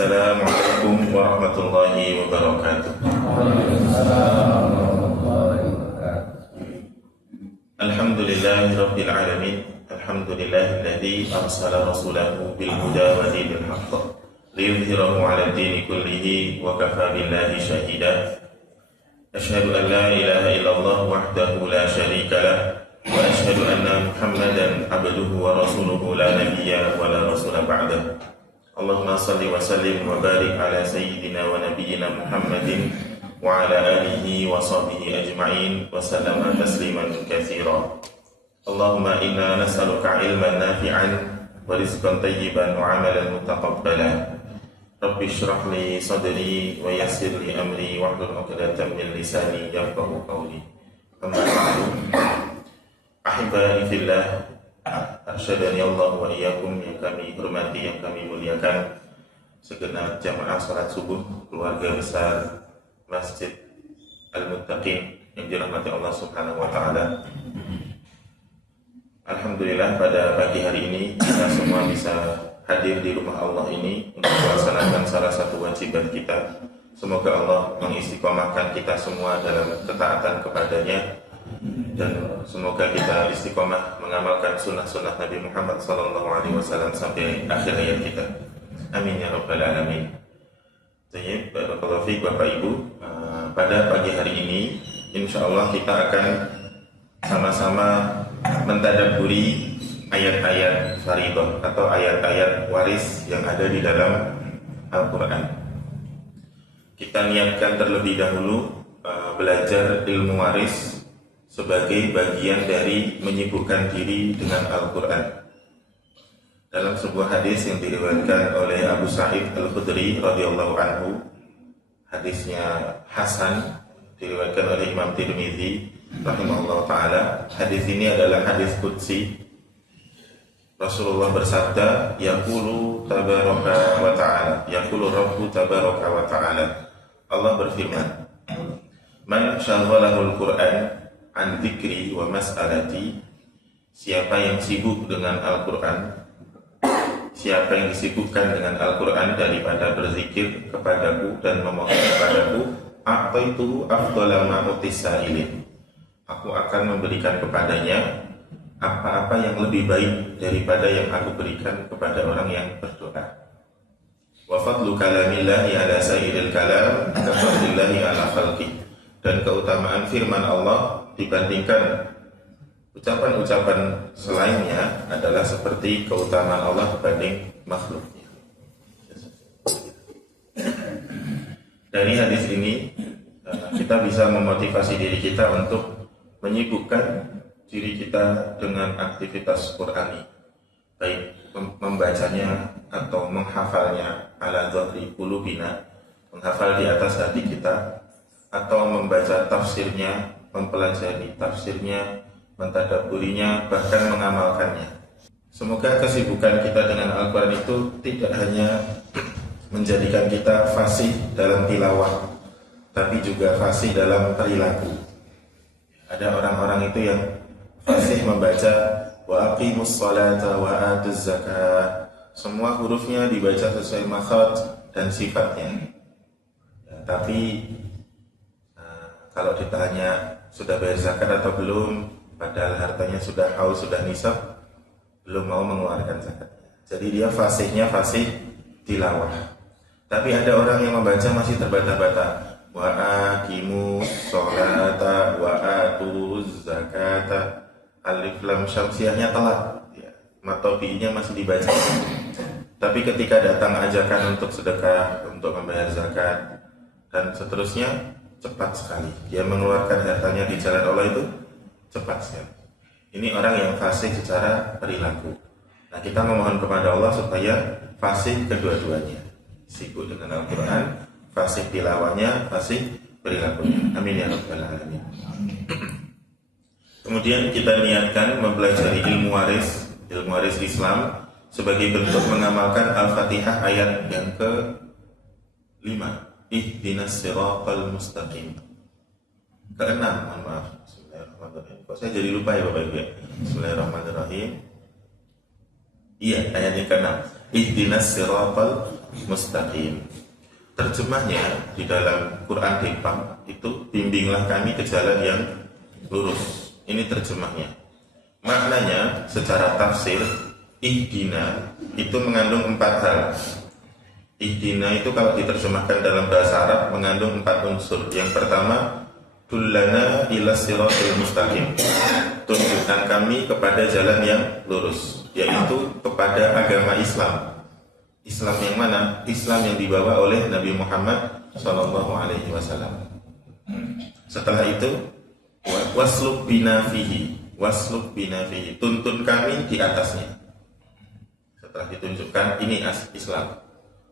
Assalamualaikum warahmatullahi wabarakatuh. Alhamdulillahi rabbil alamin. Alhamdulillahilladzi arsala rasulahu bil huda wa dinil haqq liyudhhirahu 'ala ad-dini kullihi wa kafaa billahi shahida. Asyhadu an la ilaha illallah wahdahu la syarika lah wa asyhadu anna Muhammadan abduhu wa rasuluhu la nabiyya wa la rasula ba'dah. Allahumma salli wa sallim wa barik ala sayyidina wa nabiyyina Muhammadin wa ala alihi wa sahbihi ajma'in wa sallama tasliman katsira. Allahumma inna nas'aluka ilman nafi'an wa rizqan tayyiban wa 'amalan mutaqabbalan. Rabbi shrah li sadri wa yassir li amri wahlul 'uqdatam min lisani yafqahu qawli. Amma ba'du. Ahibbai fillah, arsyadani Allah wa iyyakum, yang kami hormati, yang kami muliakan segenap jamaah salat subuh keluarga besar Masjid Al-Muttaqin yang dirahmati Allah Subhanahu wa taala. Alhamdulillah, pada pagi hari ini kita semua bisa hadir di rumah Allah ini untuk melaksanakan salah satu wajiban kita. Semoga Allah mengistiqomahkan kita semua dalam ketaatan kepadanya, dan semoga kita istiqomah mengamalkan sunnah-sunnah Nabi Muhammad SAW sampai akhir hayat kita. Amin ya rabbal alamin. Baik, barakallahu fiik Bapak Ibu. Pada pagi hari ini insyaallah kita akan sama-sama mentadabburi ayat-ayat faridah atau ayat-ayat waris yang ada di dalam Al-Quran. Kita niatkan terlebih dahulu belajar ilmu waris sebagai bagian dari menyibukkan diri dengan Al-Quran. Dalam sebuah hadis yang diriwayatkan oleh Abu Sa'id Al-Khudri radhiyallahu anhu, hadisnya hasan, diriwayatkan oleh Imam Tirmidzi rahimahullah ta'ala. Hadis ini adalah hadis qudsi. Rasulullah bersabda, yaqulu tabaraka wa ta'ala, yaqulu rabbu tabaraka wa ta'ala. Allah berfirman, man syaghalahul Qur'an an dzikri wa mas'alati, siapa yang sibuk dengan Al-Qur'an, siapa yang disibukkan dengan Al-Qur'an daripada berzikir kepadaku dan memohon kepadaku, a'taitu afdhala ma utisailin, aku akan memberikan kepadanya apa-apa yang lebih baik daripada yang aku berikan kepada orang yang berdoa. Wa fadlu kalamillahi ala sairil kalam ka fadlillahi ala khalqi, dan keutamaan firman Allah dibandingkan ucapan-ucapan selainnya adalah seperti keutamaan Allah dibanding makhluknya. Dari hadis ini kita bisa memotivasi diri kita untuk menyibukkan diri kita dengan aktivitas Qur'ani, baik membacanya atau menghafalnya ala dhahri qulubina, menghafal di atas hati kita, atau membaca tafsirnya, mempelajari tafsirnya, mentadabburinya, bahkan mengamalkannya. Semoga kesibukan kita dengan Al-Quran itu tidak hanya menjadikan kita fasih dalam tilawah, tapi juga fasih dalam perilaku. Ada orang-orang itu yang fasih membaca wa aqimus salata wa atuz zakah, semua hurufnya dibaca sesuai makhraj dan sifatnya. Tapi kalau ditanya sudah bayar zakat atau belum, padahal hartanya sudah haul, sudah nisab, belum mau mengeluarkan zakatnya. Jadi dia fasihnya fasih tilawah. Tapi ada orang yang membaca masih terbata-bata, wa aqimus salata wa atuz zakata, alif lam syamsiahnya telat, ya, matobinya masih dibaca. Tapi ketika datang ajakan untuk sedekah, untuk membayar zakat dan seterusnya, cepat sekali dia mengeluarkan hartanya di jalan Allah, itu cepat sekali. Ini orang yang fasih secara perilaku. Nah, kita memohon kepada Allah supaya fasih kedua-duanya, sibuk dengan Al-Quran, fasih tilawahnya, fasih perilakunya. Amin ya rabbal alamin. Kemudian kita niatkan mempelajari ilmu waris Islam sebagai bentuk mengamalkan Al-Fatihah ayat yang ke-5, ihdinas siratal mustaqim. Ke-6, mohon maaf. Bismillahirrahmanirrahim. Kok saya jadi lupa ya Bapak Ibu ya? Bismillahirrahmanirrahim. Iya, ayat yang ke-6. Ihdinas siratal mustaqim. Terjemahnya di dalam Quran Depang itu bimbinglah kami ke jalan yang lurus. Ini terjemahnya. Maknanya secara tafsir ihdina itu mengandung 4 hal. Ihdina itu kalau diterjemahkan dalam bahasa Arab mengandung 4 unsur. Yang pertama, dullana ila siratil mustaqim. Tunjukkan kami kepada jalan yang lurus, yaitu kepada agama Islam. Islam yang mana? Islam yang dibawa oleh Nabi Muhammad SAW. Setelah itu, wasluk bina fihi. Wasluk bina fihi. Tuntun kami di atasnya. Setelah ditunjukkan ini Islam.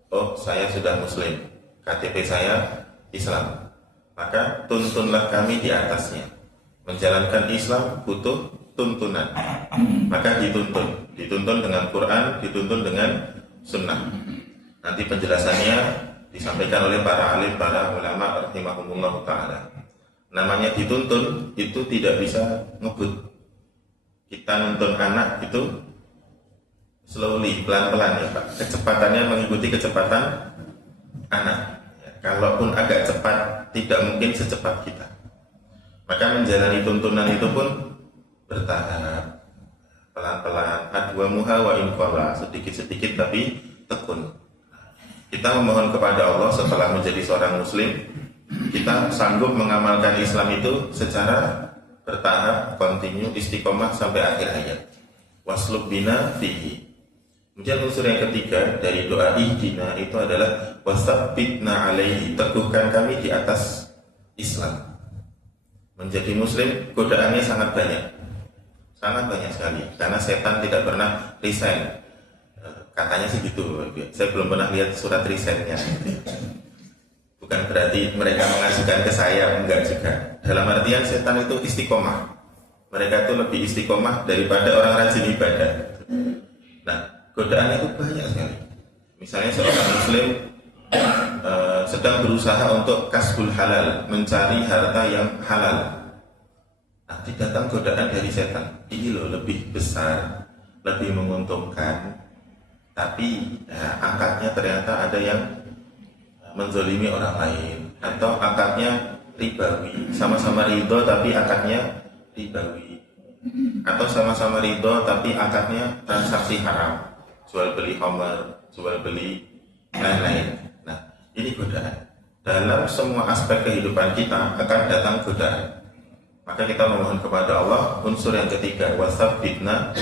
Oh, saya sudah Muslim. KTP saya Islam. Maka tuntunlah kami di atasnya. Menjalankan Islam butuh tuntunan. Maka dituntun dengan Quran, dituntun dengan Sunnah. Nanti penjelasannya disampaikan oleh para alim, para ulama rahimahumullah ta'ala. Namanya dituntun itu tidak bisa ngebut. Kita nuntun anak itu slowly, pelan-pelan ya Pak. Kecepatannya mengikuti kecepatan anak. Ya, kalaupun agak cepat, tidak mungkin secepat kita. Maka menjalani tuntunan itu pun bertahap, pelan-pelan. Adwamuha wa inqala, sedikit-sedikit tapi tekun. Kita memohon kepada Allah setelah menjadi seorang muslim, kita sanggup mengamalkan Islam itu secara bertahap, kontinu, istiqomah sampai akhir hayat. Wasluk bina fihi. Kemudian unsur yang ketiga dari doa ihdina itu adalah wasabbitna alaihi. Teguhkan kami di atas Islam. Menjadi muslim godaannya sangat banyak. Sangat banyak sekali. Karena setan tidak pernah resign. Katanya sih gitu. Saya belum pernah lihat surat resignnya. Bukan berarti mereka mengajukan ke saya, enggak juga. Dalam artian setan itu istiqomah. Mereka itu lebih istiqomah daripada orang rajin ibadah. Nah, godaan itu banyak sekali. Misalnya seorang muslim sedang berusaha untuk kasbul halal, mencari harta yang halal. Nanti datang godaan dari setan. Ini loh lebih besar, lebih menguntungkan. Tapi akadnya ternyata ada yang menzolimi orang lain, atau akadnya ribawi. Sama-sama ridho tapi akadnya ribawi. Atau sama-sama ridho tapi akadnya transaksi haram. Jual beli homer, jual beli lain-lain. Nah, ini godaan. Dalam semua aspek kehidupan kita akan datang godaan. Maka kita memohon kepada Allah unsur yang ketiga, wasabbitna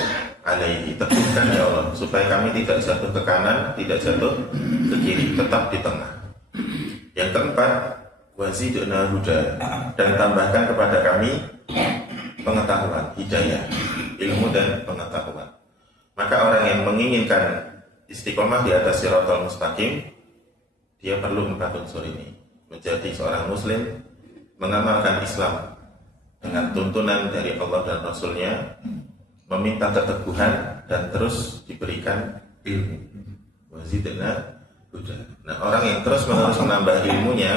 alaihi. Teguhkan ya Allah supaya kami tidak jatuh ke kanan, tidak jatuh ke kiri, tetap di tengah. Yang keempat, wazidna huda, dan tambahkan kepada kami pengetahuan, hidayah, ilmu dan pengetahuan. Maka orang yang menginginkan istiqomah di atas siratal mustaqim, dia perlu 4 unsur ini. Menjadi seorang muslim, mengamalkan Islam dengan tuntunan dari Allah dan Rasulnya, meminta keteguhan dan terus diberikan ilmu. Wazidna huda. Nah, orang yang terus menerus menambah ilmunya,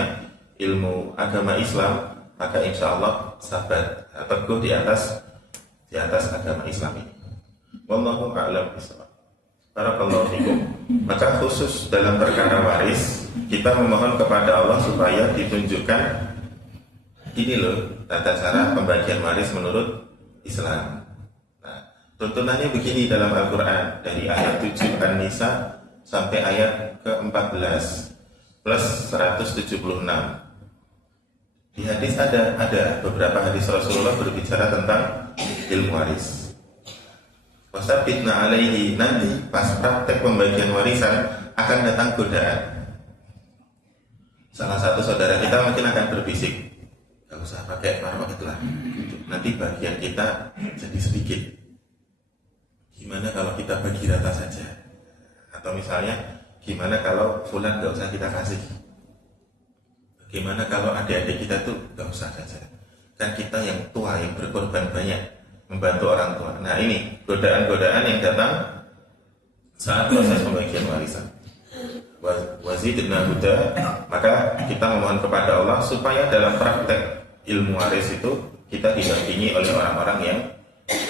ilmu agama Islam, maka insya Allah sabat, teguh di atas agama Islam ini. Wallahu a'lam bishawab. Barakallahu fikum. Maka khusus dalam perkara waris, kita memohon kepada Allah supaya ditunjukkan ini loh tata cara pembagian waris menurut Islam. Nah, tuntunannya begini dalam Al-Quran dari ayat 7 An-Nisa sampai ayat ke-14 plus 176. Di hadis ada beberapa hadis Rasulullah berbicara tentang ilmu waris. Wasabbitna alaihi, nanti pas praktek pembagian warisan akan datang godaan. Salah satu saudara kita mungkin akan berbisik, gak usah pakai marwah itulah. Nanti bagian kita jadi sedikit. Gimana kalau kita bagi rata saja? Atau misalnya, gimana kalau fulan gak usah kita kasih? Bagaimana kalau adik-adik kita tuh gak usah saja? Kan kita yang tua, yang berkorban banyak membantu orang tua. Nah, ini godaan-godaan yang datang saat proses pembagian warisan. Wazidna huda, maka kita memohon kepada Allah supaya dalam praktek ilmu waris itu kita didampingi oleh orang-orang yang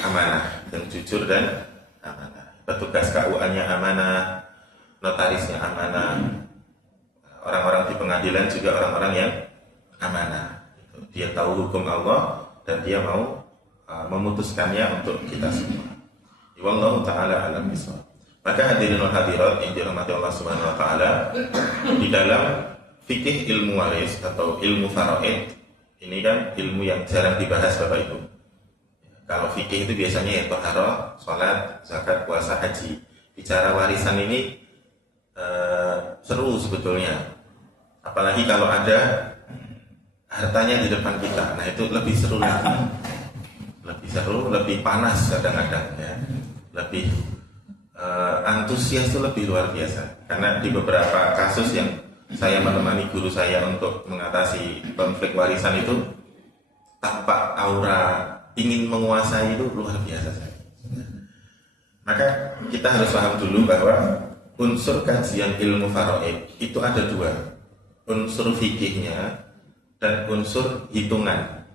amanah, yang jujur dan amanah. Petugas KUA-nya amanah, notarisnya amanah, orang-orang di pengadilan juga orang-orang yang amanah. Dia tahu hukum Allah dan dia mau memutuskannya untuk kita semua. Wallahu ta'ala alam bishawab. Maka hadirin wal hadirat yang dirahmati Allah Subhanahu wa taala, di dalam fikih ilmu waris atau ilmu faraid ini kan ilmu yang jarang dibahas Bapak Ibu. Kalau fikih itu biasanya ya thaharah, salat, zakat, puasa, haji. Bicara warisan ini seru sebetulnya. Apalagi kalau ada hartanya di depan kita. Nah, itu lebih seru lagi. Lebih seru, lebih panas kadang-kadang ya. Lebih antusias itu lebih luar biasa. Karena di beberapa kasus yang saya menemani guru saya untuk mengatasi konflik warisan itu, tampak aura ingin menguasai itu luar biasa. Maka kita harus paham dulu bahwa unsur kajian ilmu faraid itu ada dua, unsur fikihnya dan unsur hitungan.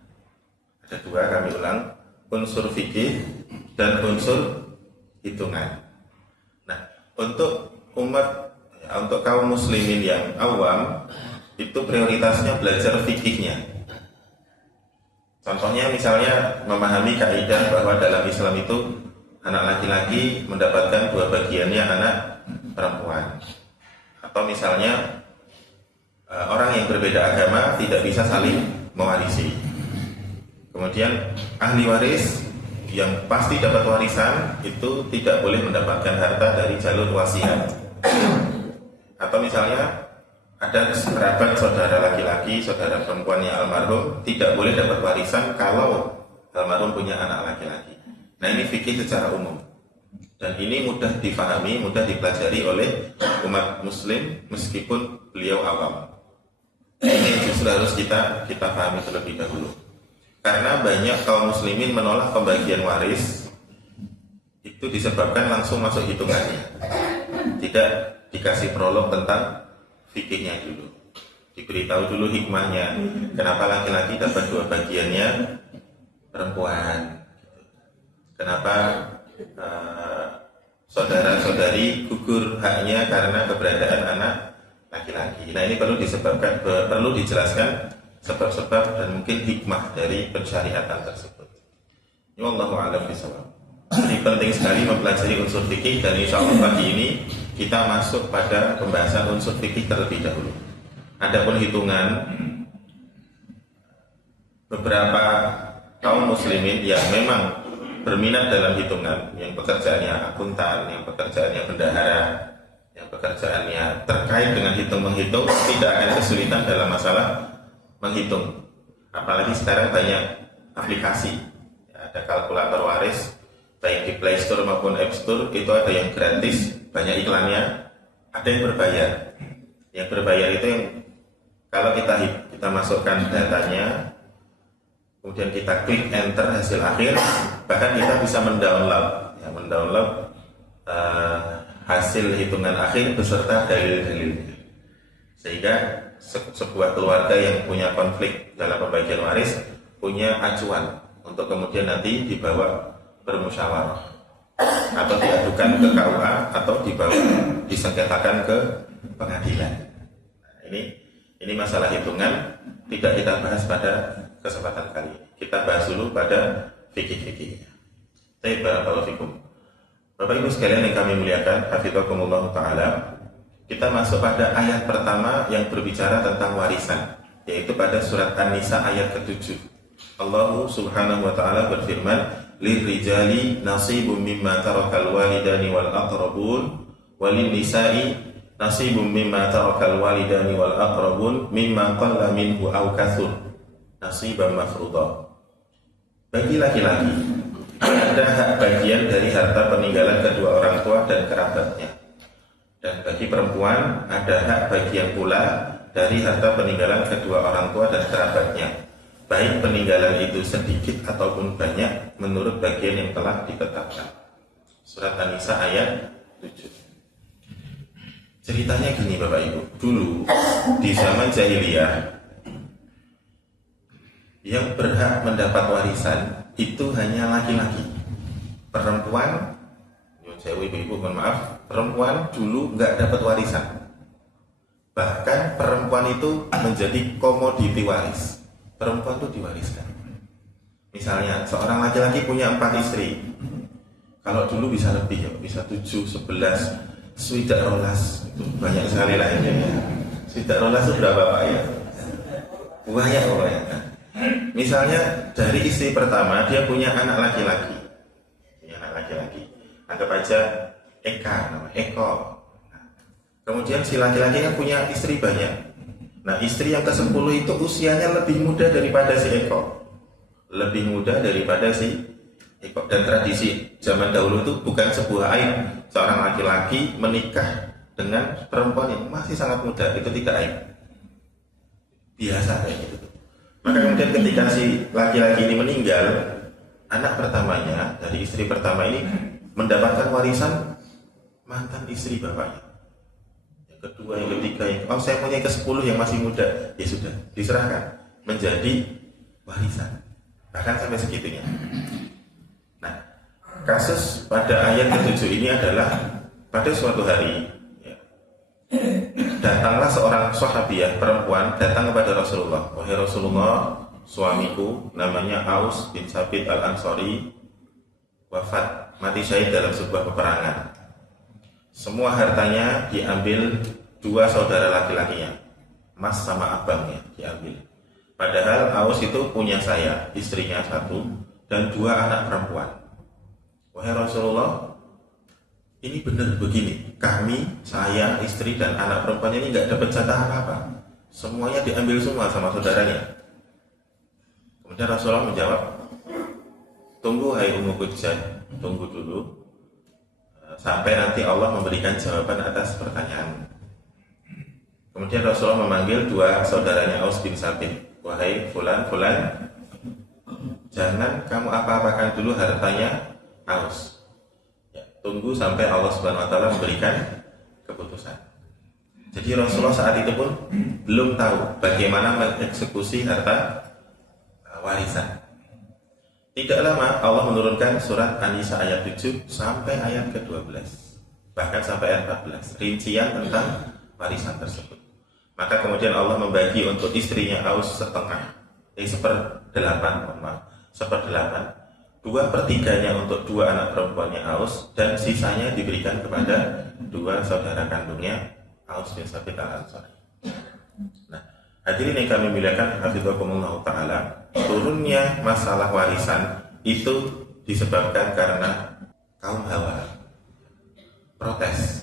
Ada dua, kami ulang, unsur fikih dan unsur hitungan. Nah, untuk umat, untuk kaum muslimin yang awam itu prioritasnya belajar fikihnya. Contohnya misalnya memahami kaidah bahwa dalam Islam itu anak laki-laki mendapatkan dua bagiannya anak perempuan. Atau misalnya orang yang berbeda agama tidak bisa saling mewarisi. Kemudian ahli waris yang pasti dapat warisan itu tidak boleh mendapatkan harta dari jalur wasiat. Atau misalnya ada kerabat saudara laki-laki, saudara perempuan yang almarhum tidak boleh dapat warisan kalau almarhum punya anak laki-laki. Nah, ini fikih secara umum. Dan ini mudah difahami, mudah dipelajari oleh umat muslim meskipun beliau awam. Ini justru harus kita pahami terlebih dahulu. Karena banyak kaum muslimin menolak pembagian waris itu disebabkan langsung masuk hitungannya. Tidak dikasih prolog tentang fikihnya dulu. Diberitahu dulu hikmahnya. Kenapa laki-laki dapat dua bagiannya perempuan? Kenapa saudara-saudari gugur haknya karena keberadaan anak laki-laki? Nah, ini perlu dijelaskan sebab-sebab dan mungkin hikmah dari pensyariatan tersebut. Wallahu a'lam bishawab. Jadi penting sekali mempelajari unsur fikih, dan insya Allah pagi ini kita masuk pada pembahasan unsur fikih terlebih dahulu. Adapun hitungan, beberapa kaum muslimin yang memang berminat dalam hitungan, yang pekerjaannya akuntan, yang pekerjaannya bendahara, yang pekerjaannya terkait dengan hitung-menghitung, tidak akan kesulitan dalam masalah menghitung. Apalagi sekarang banyak aplikasi, ada kalkulator waris, baik di Play Store maupun App Store, itu ada yang gratis, banyak iklannya, ada yang berbayar. Yang berbayar itu yang kalau kita masukkan datanya, kemudian kita klik enter hasil akhir, bahkan kita bisa mendownload hasil hitungan akhir beserta dalil-dalilnya. Sehingga sebuah keluarga yang punya konflik dalam pembagian waris punya acuan untuk kemudian nanti dibawa bermusyawarah atau diadukan ke KUA atau disengketakan ke pengadilan. Nah, ini masalah hitungan tidak kita bahas pada kesempatan kali ini. Kita bahas dulu pada fikih-fikihnya. Barakallahu fikum. Bapak Ibu sekalian yang kami muliakan, hafizakumullah taala. Kita masuk pada ayat pertama yang berbicara tentang warisan, yaitu pada surat An-Nisa ayat ke-7. Allah Subhanahu wa taala berfirman, "Lirrijali nasibum mimma tarakal walidani wal aqrabun, walin nisa'i nasibum mimma tarakal walidani wal aqrabun mimma qalla minhu aw katsur." Nasiban mafruḍa. Bagi laki-laki ada hak bagian dari harta peninggalan kedua orang tua dan kerabatnya, dan bagi perempuan ada hak bagian pula dari harta peninggalan kedua orang tua dan kerabatnya, baik peninggalan itu sedikit ataupun banyak menurut bagian yang telah ditetapkan. Surat An-Nisa ayat 7. Ceritanya gini Bapak Ibu, dulu di zaman jahiliyah yang berhak mendapat warisan itu hanya laki-laki. Perempuan, ibu-ibu mohon maaf, perempuan dulu nggak dapat warisan. Bahkan perempuan itu menjadi komoditi waris. Perempuan itu diwariskan. Misalnya seorang laki-laki punya 4 istri. Kalau dulu bisa lebih ya, bisa 7, 11, swidak rolas. Itu banyak sekali lah ini ya. Swidak rolas itu berapa Pak ya? Banyak pokoknya. Misalnya dari istri pertama dia punya anak laki-laki. Punya anak laki-laki. Anggap aja Eko. Kemudian si laki-laki kan punya istri banyak. Nah istri yang ke-10 itu usianya lebih muda daripada si Eko. Lebih muda daripada si Eko. Dan tradisi zaman dahulu itu bukan sebuah aib. Seorang laki-laki menikah dengan perempuan yang masih sangat muda, itu tidak aib. Biasa kayak gitu. Maka kemudian ketika si laki-laki ini meninggal, anak pertamanya dari istri pertama ini mendapatkan warisan mantan istri bapaknya. Kedua, yang ketiga, saya punya ke-10 yang masih muda, ya sudah diserahkan menjadi warisan, bahkan sampai segitunya. Nah, kasus pada ayat ke-7 ini adalah pada suatu hari ya, datanglah seorang sahabiah perempuan datang kepada Rasulullah. Wahai Rasulullah, suamiku namanya Aus bin Sabit al-Ansari wafat, mati syahid dalam sebuah peperangan. Semua hartanya diambil 2 saudara laki-lakinya, mas sama abangnya diambil. Padahal Aus itu punya saya, istrinya 1 dan 2 anak perempuan. Wahai Rasulullah, ini benar begini, kami, saya, istri dan anak perempuan ini nggak dapat jatah apa-apa. Semuanya diambil semua sama saudaranya. Kemudian Rasulullah menjawab, tunggu hai Ummu Qudjah, tunggu dulu sampai nanti Allah memberikan jawaban atas pertanyaan. Kemudian Rasulullah memanggil 2 saudaranya Aus bin Sabit. Wahai fulan, jangan kamu apa-apakan dulu hartanya Aus. Ya, tunggu sampai Allah Subhanahu wa taala memberikan keputusan. Jadi Rasulullah saat itu pun belum tahu bagaimana mengeksekusi harta warisan. Tidak lama Allah menurunkan surat An-Nisa ayat 7 sampai ayat ke-12, bahkan sampai ayat 14, rincian tentang warisan tersebut. Maka kemudian Allah membagi untuk istrinya Aus seperdelapan, 2/3 untuk 2 anak perempuannya Aus, dan sisanya diberikan kepada 2 saudara kandungnya Aus bin Sabit al-Ansari. Nah, hadirin yang kami muliakan, hafizakumullah ta'ala, turunnya masalah warisan itu disebabkan karena kaum Hawa protes.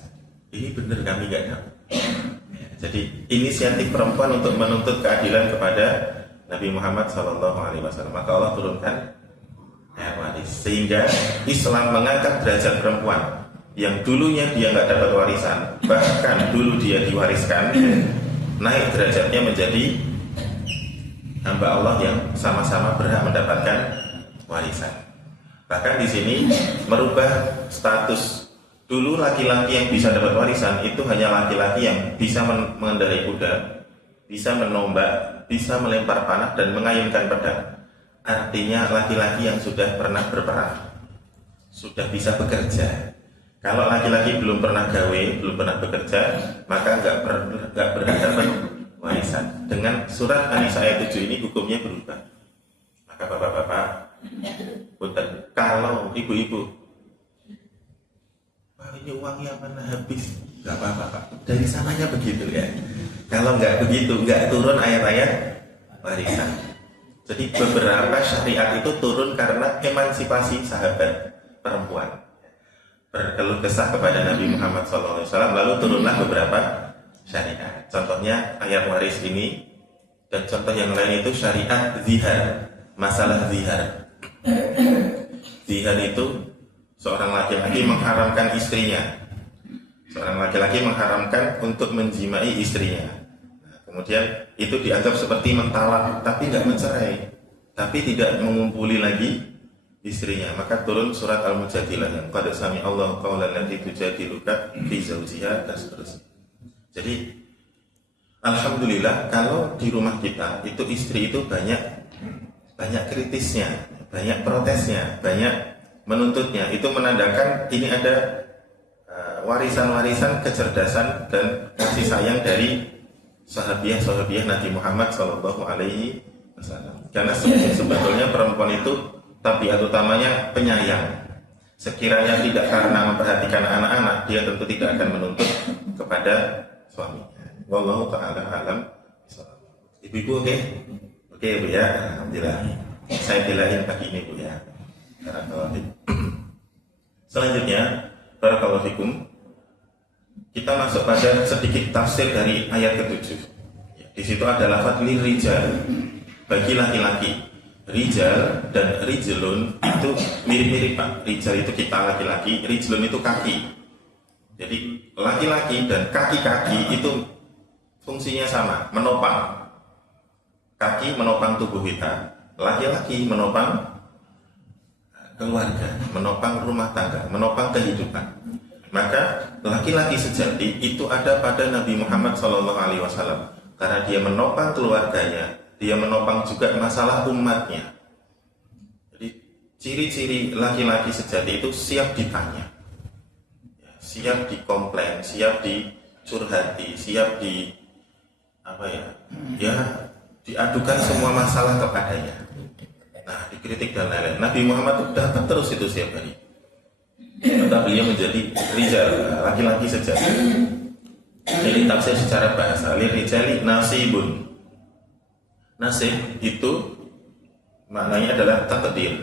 Ini benar kami gak tahu. Jadi inisiatif perempuan untuk menuntut keadilan kepada Nabi Muhammad SAW. Maka Allah turunkan ayat waris, sehingga Islam mengangkat derajat perempuan yang dulunya dia nggak dapat warisan, bahkan dulu dia diwariskan, naik derajatnya menjadi hamba Allah yang sama-sama berhak mendapatkan warisan. Bahkan di sini merubah status. Dulu laki-laki yang bisa dapat warisan itu hanya laki-laki yang bisa mengendarai kuda, bisa menombak, bisa melempar panah dan mengayunkan pedang. Artinya laki-laki yang sudah pernah berperang, sudah bisa bekerja. Kalau laki-laki belum pernah gawe, belum pernah bekerja, maka nggak berhak dapat warisan. Dengan surat An-Nisa ayat 7 ini hukumnya berubah. Maka bapak-bapak, kalau ibu-ibu, ini uangnya mana habis, nggak apa-apa Pak, dari sananya begitu ya. Kalau nggak begitu, nggak turun ayat-ayat warisan. Jadi beberapa syariat itu turun karena emansipasi sahabat perempuan, berkeluh kesah kepada Nabi Muhammad SAW, lalu turunlah beberapa syariat. Contohnya ayat waris ini, dan contoh yang lain itu syariat zihar, masalah zihar. Zihar itu seorang laki-laki mengharamkan istrinya. Seorang laki-laki mengharamkan untuk menjimai istrinya. Nah, kemudian itu dianggap seperti mentalak, tapi tidak mencerai, tapi tidak mengumpuli lagi istrinya. Maka turun surat Al-Mujadilah yang qad sami Allahu qawlan lati tujadiluka fi zawjiha dan seterusnya. Jadi alhamdulillah kalau di rumah kita itu istri itu banyak kritisnya, banyak protesnya, banyak menuntutnya. Itu menandakan ini ada warisan-warisan kecerdasan dan kasih sayang dari sahabiah Nabi Muhammad Shallallahu Alaihi Wasallam. Karena sebetulnya perempuan itu tabiat utamanya penyayang. Sekiranya tidak karena memperhatikan anak-anak, dia tentu tidak akan menuntut kepada suaminya. Wallahu ta'ala alam. Ibu-ibu oke? Oke Bu ya, alhamdulillah. Saya belain pagi ini Bu ya. Selanjutnya, barakallahu fikum, kita masuk pada sedikit tafsir dari ayat ke-7. Di situ ada lafaz lirijal, bagi laki-laki. Rijal dan rijlun itu mirip-mirip Pak. Rijal itu kita laki-laki, rijlun itu kaki. Jadi laki-laki dan kaki-kaki itu fungsinya sama, menopang. Kaki menopang tubuh kita, laki-laki menopang keluarga, menopang rumah tangga, menopang kehidupan. Maka laki-laki sejati itu ada pada Nabi Muhammad SAW, karena dia menopang keluarganya, dia menopang juga masalah umatnya. Jadi ciri-ciri laki-laki sejati itu siap ditanya, siap dikomplain, siap dicurhati, siap diadukan semua masalah kepadanya. Nah, dikritik dan lain-lain. Nabi Muhammad itu dapat terus itu setiap hari. Tetapi dia menjadi rijal, laki-laki sejati. Ini tafsir secara bahasa. Lirijali nasibun. Nasib itu maknanya adalah takdir,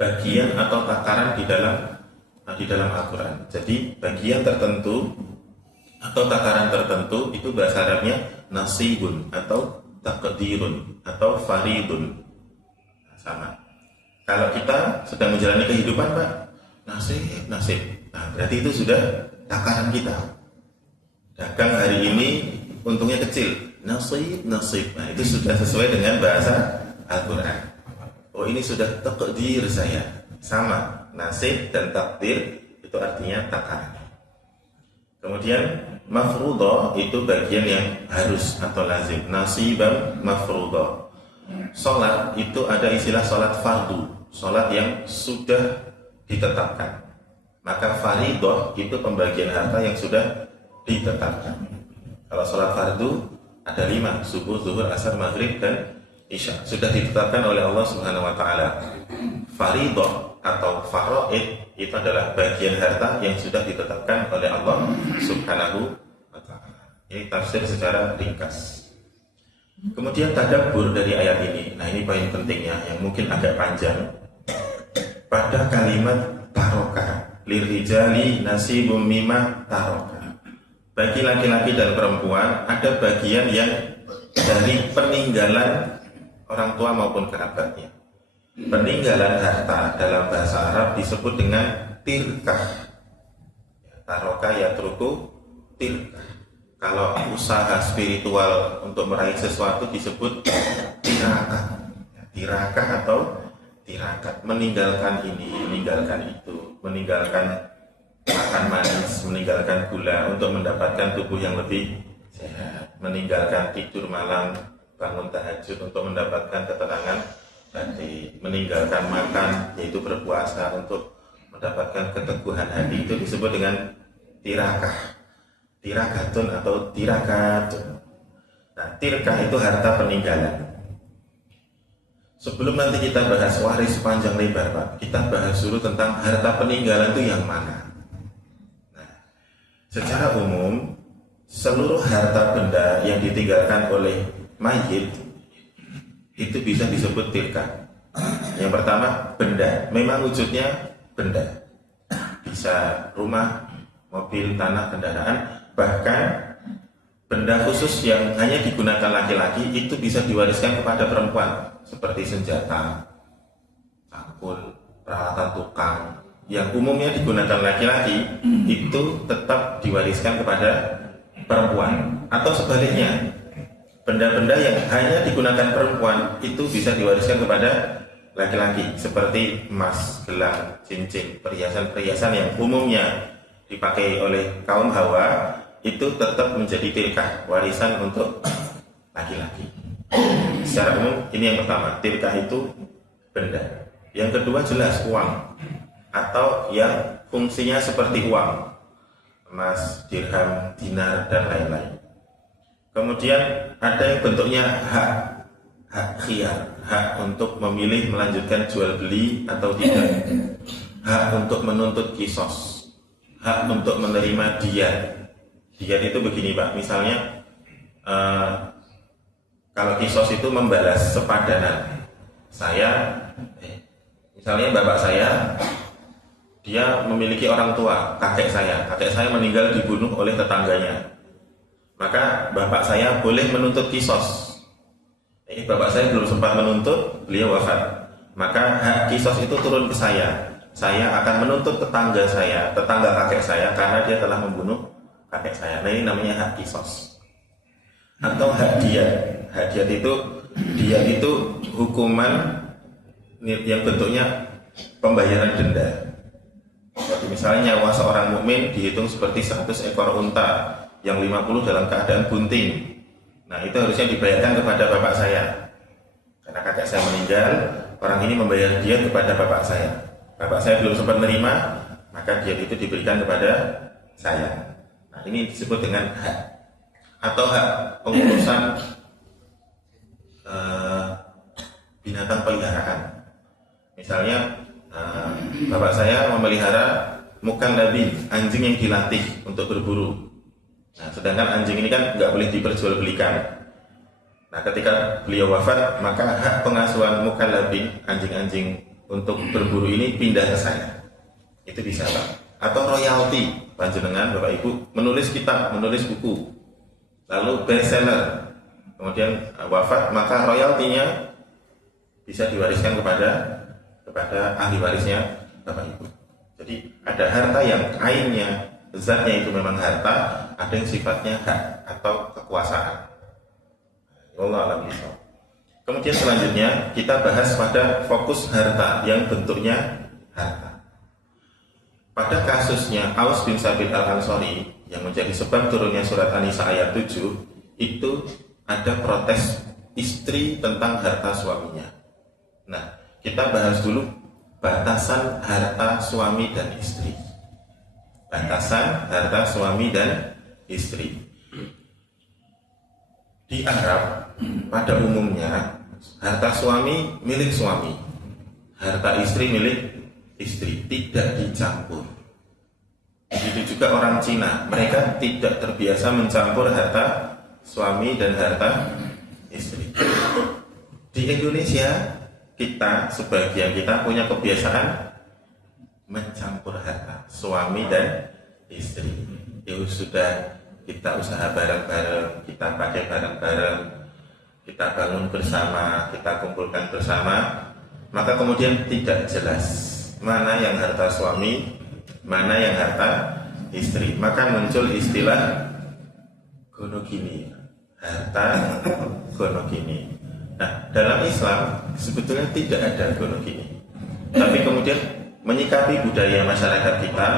bagian atau takaran di dalam Al-Quran. Jadi bagian tertentu atau takaran tertentu itu bahasa Arabnya nasibun atau takdirun atau faridun. Sama. Kalau kita sedang menjalani kehidupan Pak, nasib. Nah, berarti itu sudah takaran kita. Dagang hari ini untungnya kecil. Nasib. Nah, itu sudah sesuai dengan bahasa Al-Quran. Oh, ini sudah takdir saya. Sama, nasib dan takdir itu artinya takaran. Kemudian mafruḍah itu bagian yang harus atau lazim. Nasiban mafruḍah. Salat itu ada istilah salat fardu, salat yang sudah ditetapkan. Maka fariḍah itu pembagian harta yang sudah ditetapkan. Kalau salat fardu ada 5, subuh, zuhur, asar, maghrib, dan isya. Sudah ditetapkan oleh Allah Subhanahu wa Ta'ala. Fariḍah atau faraid itu adalah bagian harta yang sudah ditetapkan oleh Allah Subhanahu wa Ta'ala. Ini tafsir secara ringkas. Kemudian tadabbur dari ayat ini. Nah, ini poin pentingnya yang mungkin agak panjang. Pada kalimat taroka, lirijali nasibum mimma taroka. Bagi laki-laki dan perempuan ada bagian yang dari peninggalan orang tua maupun kerabatnya. Peninggalan harta dalam bahasa Arab disebut dengan tirkah. Taroka yatruku tirkah. Kalau usaha spiritual untuk meraih sesuatu disebut tirakat. Tirakat atau tirakat, meninggalkan ini, meninggalkan itu, meninggalkan makan manis, meninggalkan gula untuk mendapatkan tubuh yang lebih sehat, meninggalkan tidur malam, bangun tahajud untuk mendapatkan ketenangan hati, meninggalkan makan yaitu berpuasa untuk mendapatkan keteguhan hati. Itu disebut dengan tirakah, tirakatun atau tirakatun. Nah, tirkah itu harta peninggalan. Sebelum nanti kita bahas waris panjang lebar Pak, kita bahas dulu tentang harta peninggalan itu yang mana. Secara umum, seluruh harta benda yang ditinggalkan oleh mayit itu bisa disebut tirkah. Yang pertama, benda. Memang wujudnya benda. Bisa rumah, mobil, tanah, kendaraan. Bahkan benda khusus yang hanya digunakan laki-laki itu bisa diwariskan kepada perempuan. Seperti senjata, cangkul, peralatan tukang, yang umumnya digunakan laki-laki itu tetap diwariskan kepada perempuan. Atau sebaliknya, benda-benda yang hanya digunakan perempuan itu bisa diwariskan kepada laki-laki, seperti emas, gelang, cincin, perhiasan-perhiasan yang umumnya dipakai oleh kaum Hawa itu tetap menjadi tirkah, warisan untuk laki-laki. Secara umum ini yang pertama, tirkah itu benda. Yang kedua jelas uang, atau yang fungsinya seperti uang. emas, dirham, dinar, dan lain-lain. Kemudian ada yang bentuknya hak khiyar, hak untuk memilih melanjutkan jual beli atau tidak, hak untuk menuntut kisos, hak untuk menerima diat. Diat itu begini Pak, misalnya kalau kisos itu membalas sepadanan. Misalnya bapak saya, dia memiliki orang tua, kakek saya meninggal dibunuh oleh tetangganya, maka bapak saya boleh menuntut kisos. Bapak saya belum sempat menuntut, beliau wafat, maka hak kisos itu turun ke saya akan menuntut tetangga kakek saya, karena dia telah membunuh kakek saya. Nah, ini namanya hak kisos. Atau hak diat itu hukuman yang bentuknya pembayaran denda. Jadi misalnya nyawa seorang mukmin dihitung seperti 100 ekor unta yang 50 dalam keadaan bunting. Nah, itu harusnya dibayarkan kepada bapak saya. Karena kakek saya meninggal, orang ini membayar diat kepada bapak saya. Bapak saya belum sempat menerima, maka diat itu diberikan kepada saya. Nah, ini disebut dengan hak. Atau hak pengurusan binatang peliharaan. Misalnya bapak saya memelihara mukallabin, anjing yang dilatih untuk berburu. Nah, sedangkan anjing ini kan nggak boleh diperjualbelikan. Nah, ketika beliau wafat, maka hak pengasuhan mukallabin, anjing-anjing untuk berburu ini pindah ke saya. Itu bisa Pak. Atau royalti, panjenengan Bapak Ibu menulis kitab, menulis buku, lalu bestseller, kemudian wafat, maka royaltinya bisa diwariskan kepada ahli warisnya Bapak Ibu. Jadi ada harta yang ainnya, zatnya itu memang harta, ada yang sifatnya hak atau kekuasaan. Wallahu a'lam bishawab. Kemudian selanjutnya kita bahas pada fokus harta yang bentuknya harta. Pada kasusnya Aus bin Sabit al-Ansori yang menjadi sebab turunnya surat An-Nisa ayat 7, itu ada protes istri tentang harta suaminya. Nah, kita bahas dulu batasan harta suami dan istri. Batasan harta suami dan istri. Di Arab pada umumnya harta suami milik suami, harta istri milik istri, tidak dicampur. Begitu juga orang Cina, mereka tidak terbiasa mencampur harta suami dan harta istri. Di Indonesia sebagian kita punya kebiasaan mencampur harta suami dan istri. Itu sudah kita usaha bareng-bareng, kita pakai bareng-bareng, kita bangun bersama, kita kumpulkan bersama, maka kemudian tidak jelas mana yang harta suami, mana yang harta istri. Maka muncul istilah gonogini, harta gonogini. Nah, dalam Islam sebetulnya tidak ada gonogini, tapi kemudian menyikapi budaya masyarakat kita,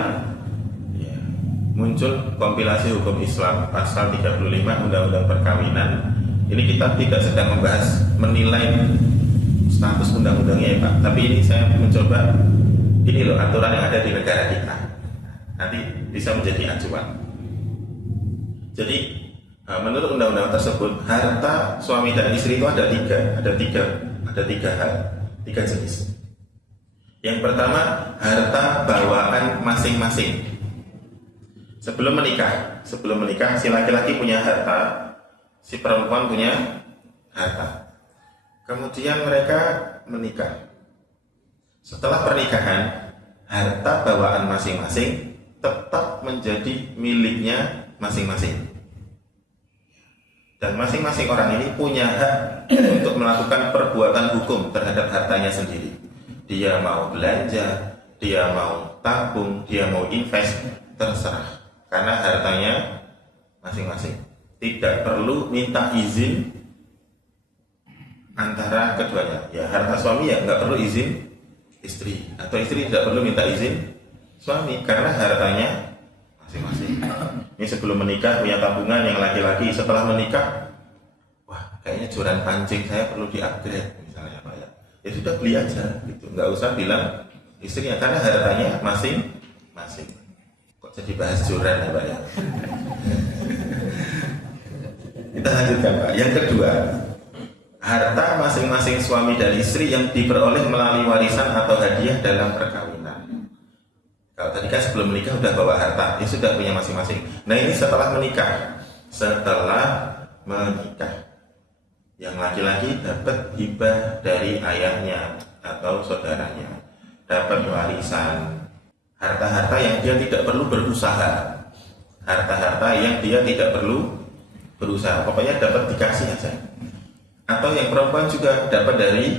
muncul kompilasi hukum Islam pasal 35 Undang-Undang Perkawinan. Ini kita tidak sedang membahas menilai status undang-undangnya ya Pak, tapi ini saya mencoba, ini loh aturan yang ada di negara kita, nanti bisa menjadi acuan. Jadi menurut undang-undang tersebut, harta suami dan istri itu ada tiga hal, tiga jenis. Yang pertama, harta bawaan masing-masing. Sebelum menikah, si laki-laki punya harta, si perempuan punya harta. Kemudian mereka menikah. Setelah pernikahan, harta bawaan masing-masing tetap menjadi miliknya masing-masing. Dan masing-masing orang ini punya hak untuk melakukan perbuatan hukum terhadap hartanya sendiri. Dia mau belanja, dia mau tabung, dia mau invest, terserah. Karena hartanya masing-masing. Tidak perlu minta izin antara keduanya. Ya, harta suami ya nggak perlu izin istri, atau istri tidak perlu minta izin suami karena hartanya masing-masing. Ini sebelum menikah punya tabungan yang laki-laki, setelah menikah, wah kayaknya joran pancing saya perlu di-upgrade misalnya Pak ya. Ya sudah beli aja gitu, nggak usah bilang istrinya karena hartanya masing-masing. Kok jadi bahas joran ya Pak ya? Kita lanjutkan Pak. Yang kedua, harta masing-masing suami dan istri yang diperoleh melalui warisan atau hadiah dalam perkawinan. Kalau tadi kan sebelum menikah sudah bawa harta, ya sudah punya masing-masing. Nah ini setelah menikah. Setelah menikah, yang laki-laki dapat hibah dari ayahnya atau saudaranya, dapat warisan, harta-harta yang dia tidak perlu berusaha, harta-harta yang dia tidak perlu berusaha, pokoknya dapat dikasih aja. Atau yang perempuan juga dapat dari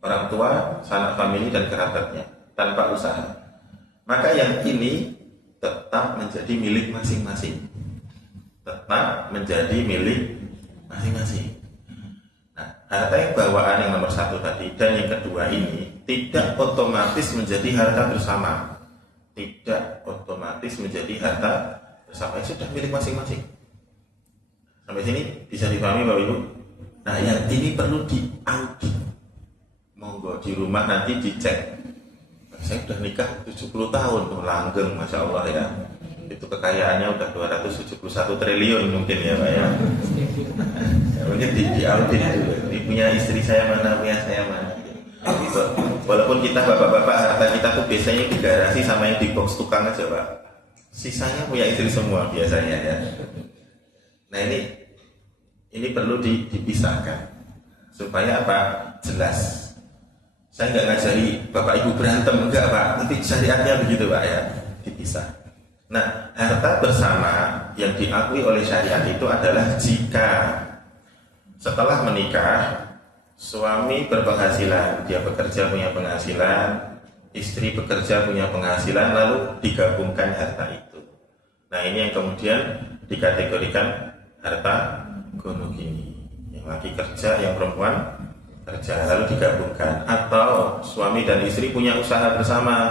orang tua, sanak famili dan kerabatnya tanpa usaha. Maka yang ini tetap menjadi milik masing-masing. Tetap menjadi milik masing-masing. Nah, harta yang bawaan yang nomor satu tadi dan yang kedua ini tidak otomatis menjadi harta bersama. Tidak otomatis menjadi harta bersama, sudah milik masing-masing. Sampai sini bisa dipahami Bapak Ibu? Nah, yang ini perlu diaudit. Monggo di rumah nanti dicek. Saya sudah nikah 70 tahun tuh langgeng, Masya Allah ya. Itu kekayaannya udah 271 triliun mungkin ya Pak ya. Mungkin diaudit dulu. Punya istri saya mana, punya saya mana. Walaupun kita bapak-bapak harta kita tuh biasanya di garasi sama yang di box tukang aja Pak. Sisanya punya istri semua biasanya ya. Nah ini perlu dipisahkan supaya apa? Jelas. Saya nggak ngajari bapak ibu berantem, enggak Pak. Nanti syariatnya begitu Pak ya, dipisah. Nah, harta bersama yang diakui oleh syariat itu adalah jika setelah menikah suami berpenghasilan, dia bekerja punya penghasilan, istri bekerja punya penghasilan, lalu digabungkan harta itu. Nah ini yang kemudian dikategorikan harta gonogini. Yang laki kerja, yang perempuan kerja, lalu digabungkan. Atau suami dan istri punya usaha bersama,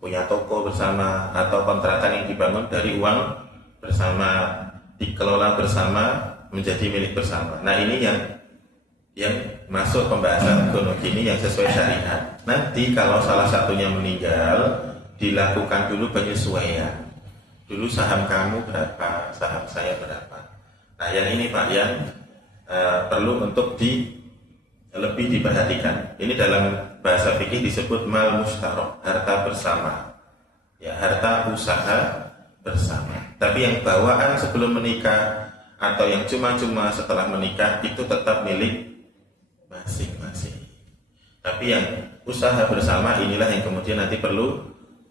punya toko bersama, atau kontrakan yang dibangun dari uang bersama, dikelola bersama, menjadi milik bersama. Nah ini yang masuk pembahasan gonogini yang sesuai syariat. Nanti kalau salah satunya meninggal, dilakukan dulu penyesuaian. Dulu saham kamu berapa, saham saya berapa. Nah yang ini Pak yang perlu untuk lebih diperhatikan. Ini dalam bahasa fikih disebut mal mustarok, harta bersama. Ya, harta usaha bersama. Tapi yang bawaan sebelum menikah atau yang cuma-cuma setelah menikah itu tetap milik masing-masing. Tapi yang usaha bersama inilah yang kemudian nanti perlu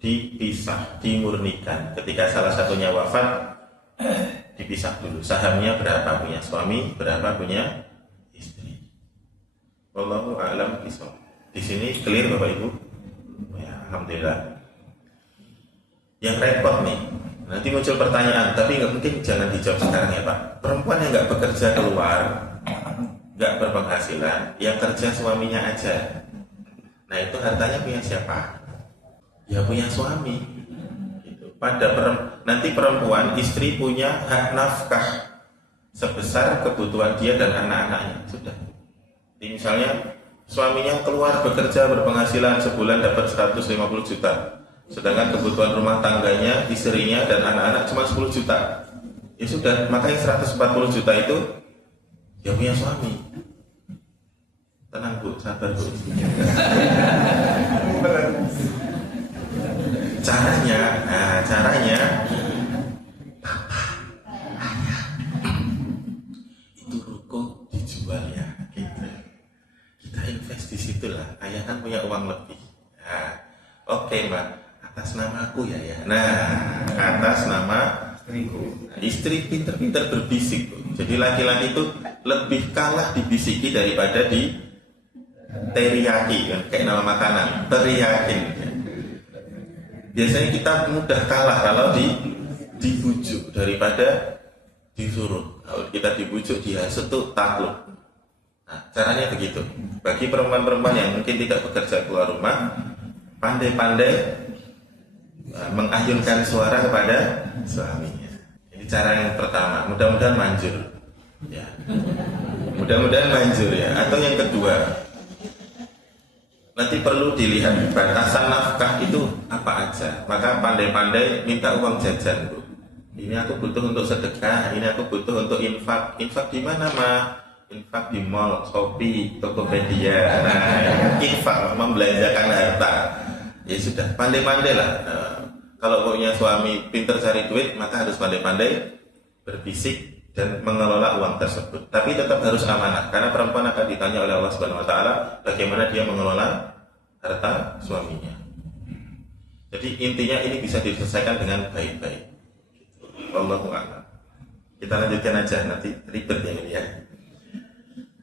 dipisah, dimurnikan. Ketika salah satunya wafat, dipisah dulu. Sahamnya berapa punya suami, berapa punya istri. Wallahu a'lam bishawab. Di sini clear Bapak Ibu? Ya, alhamdulillah. Yang repot nih, nanti muncul pertanyaan, tapi nggak mungkin jangan dijawab sekarang ya Pak. Perempuan yang nggak bekerja keluar, nggak berpenghasilan, yang kerja suaminya aja. Nah itu hartanya punya siapa? Ya punya suami. Gitu. Nanti perempuan, istri punya hak nafkah sebesar kebutuhan dia dan anak-anaknya. Sudah. Jadi misalnya suaminya keluar bekerja berpenghasilan sebulan dapat 150 juta, sedangkan kebutuhan rumah tangganya, istrinya dan anak-anak cuma 10 juta. Ya sudah, maka yang 140 juta itu ya punya suami. Tenang Bu, sabar Bu. Caranya itu ruko dijual ya, gitu. Kita invest di situ lah. Ayah kan punya uang lebih. Nah, oke Mbak, atas nama aku ya. Nah, atas nama istriku. Nah, istri pinter-pinter berbisik. Jadi laki-laki itu lebih kalah dibisiki daripada di teriyaki, kan? Kayak nama makanan, teriyaki. Biasanya kita mudah kalah kalau dibujuk daripada disuruh. Kalau kita dibujuk dihasut tuh takluk. Nah, caranya begitu. Bagi perempuan-perempuan yang mungkin tidak bekerja keluar rumah, pandai-pandai mengayunkan suara kepada suaminya. Ini cara yang pertama. Mudah-mudahan manjur. Ya. Mudah-mudahan manjur ya. Atau yang kedua, nanti perlu dilihat batasan nafkah itu apa aja. Maka pandai-pandai minta uang jajan, Bu. Ini aku butuh untuk sedekah, ini aku butuh untuk infak. Infak di mana, Ma? Infak di mall, Shopee, Tokopedia. Nah, infak membelanjakan harta. Ya sudah, pandai-pandai lah. Kalau punya suami pintar cari duit, maka harus pandai-pandai berbisik dan mengelola uang tersebut. Tapi tetap harus amanah, karena perempuan akan ditanya oleh Allah Subhanahu wa taala bagaimana dia mengelola harta suaminya. Jadi intinya ini bisa diselesaikan dengan baik-baik. Wallahu a'lam. Kita lanjutkan aja, nanti ribet yang ini ya.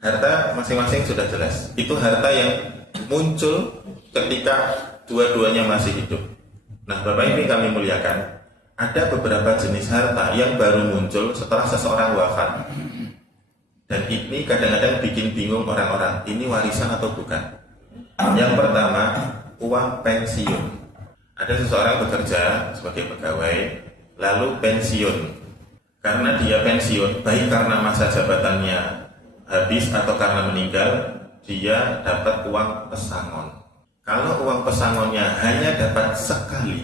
Harta masing-masing sudah jelas. Itu harta yang muncul ketika dua-duanya masih hidup. Nah, Bapak Ibu kami muliakan, ada beberapa jenis harta yang baru muncul setelah seseorang wafat. Dan ini kadang-kadang bikin bingung orang-orang, ini warisan atau bukan. Yang pertama, uang pensiun. Ada seseorang bekerja sebagai pegawai, lalu pensiun. Karena dia pensiun, baik karena masa jabatannya habis atau karena meninggal, dia dapat uang pesangon. Kalau uang pesangonnya hanya dapat sekali,